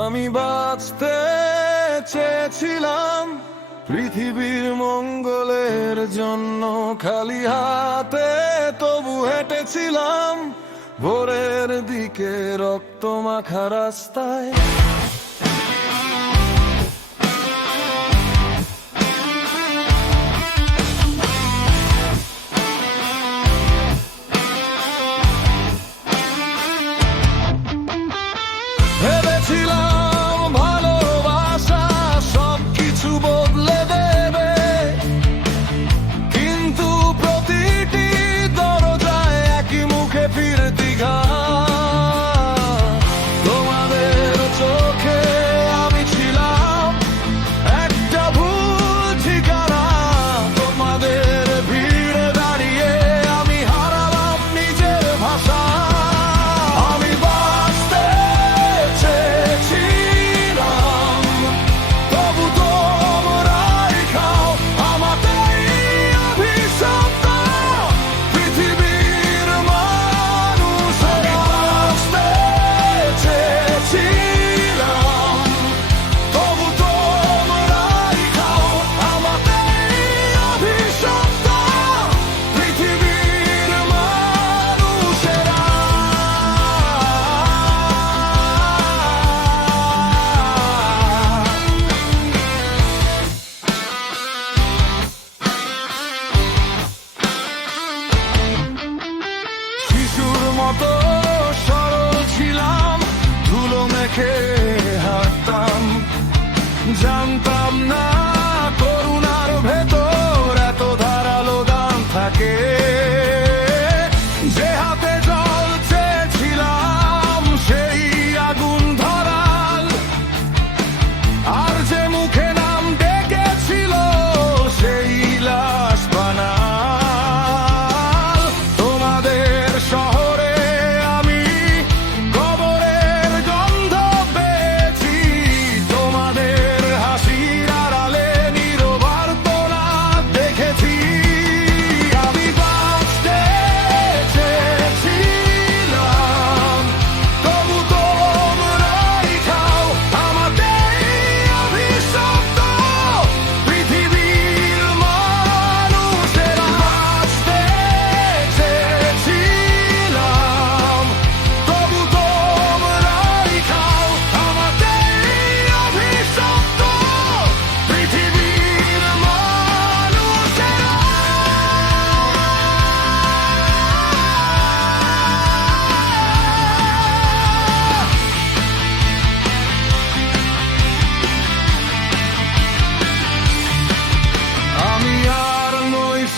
আমি বাঁচতে চেয়েছিলাম পৃথিবীর মঙ্গলের জন্য, খালি হাতে তবু হেঁটেছিলাম ভোরের দিকে রক্তমাখা রাস্তায়। ভেবেছিলাম ভালোবাসা সবকিছু বদলে দেবে, কিন্তু প্রতিটি দরজায় একই মুখে ফিরতি ঘাট। তোমাদের চোখে আমি ছিলাম একটা ভুল ঠিকানা, তোমাদের ভিড়ে দাঁড়িয়ে আমি হারালাম নিজের ভাষা। মতো সরল ছিলাম, ধুলো মেখে হাঁটতাম, জানতাম না করুণার ভেতর এত ধারালো গান থাকে। যে হাতে জল চেয়েছিলাম সেই আগুন ধরাল, আর যে মুখে নাম ডেকেছিল সেই লাশ বানাল। তোমাদের শহরে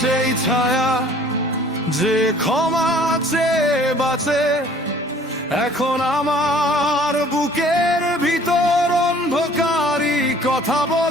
সেই ছায়া যে ক্ষমা চেয়ে বাঁচে, এখন আমার বুকের ভিতর অন্ধকারী কথা বলে।